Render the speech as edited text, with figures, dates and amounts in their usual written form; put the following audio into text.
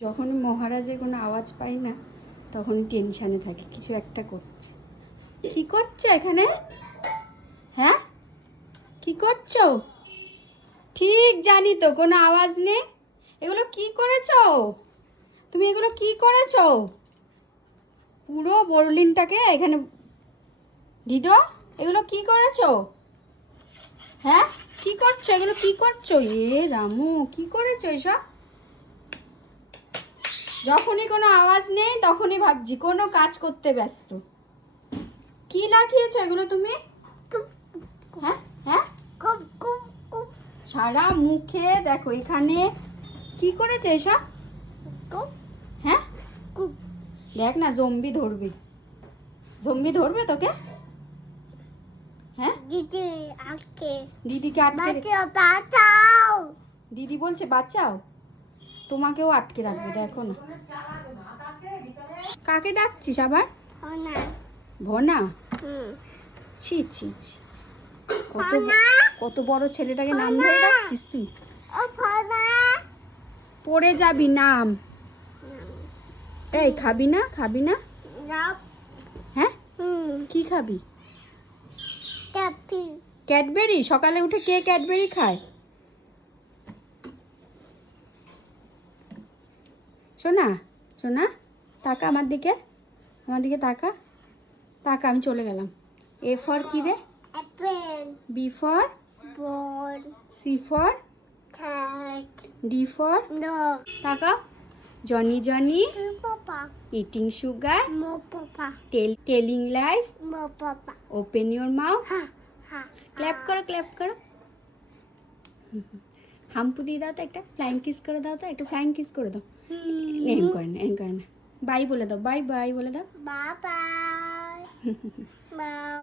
যখন মহারাজের কোনো আওয়াজ পাই না তখন টেনশানে থাকে, কিছু একটা করছে। কি করছো এখানে? হ্যাঁ, কি করছো? ঠিক জানি তো, কোনো আওয়াজ নেই। এগুলো কি করেছো তুমি? এগুলো কি করেছো? পুরো বরলিনটাকে এখানে ডিডো, এগুলো কি করেছো? হ্যাঁ, কি করছো? এগুলো কি করছো? রামু, কি করেছো এসব? যখনই কোনো আওয়াজ নেই তখনই ভাবছি কোনো কাজ করতে ব্যস্ত। কি লাগিয়েছো এগুলো তুমি? হ্যাঁ হ্যাঁ, সারা মুখে দেখো এখানে কি করেছে এসব? হ্যাঁ, দেখ না, জম্বি ধরবে, জম্বি ধরবে তোকে। হ্যাঁ, দিদিকে আটকে, দিদি বলছে বাঁচাও, তোমাকেও আটকে রাখবে, দেখো না। কাকে ডাকছিস আবার? ভনা? ছি ছি ছি ছি। কত কত বড় ছেলেটাকে নাম ধরে ডাকছিস তুই? পড়ে যাবি নাম। এই খাবি না, খাবি না? হ্যাঁ, কি খাবি? ক্যাডবেরি? সকালে উঠে কে ক্যাডবেরি খায়? শোনা, শোনা, তাকা আমার দিকে, আমার দিকে তাকা, তাকা, আমি চলে গেলাম। এ ফর কি রে? B for C for D for তাকা, Johnny Johnny eating sugar telling lies open your mouth. Clap করো, ক্ল্যাপ করো। হাম্পু দিয়ে দাও তো, একটা ফ্লাইং কিস করে দাও তো, একটা ফ্লাইং কিস করে দাও। এম করে না, এম করে না। বাই বলে দাও, বাই বাই বলে দাও।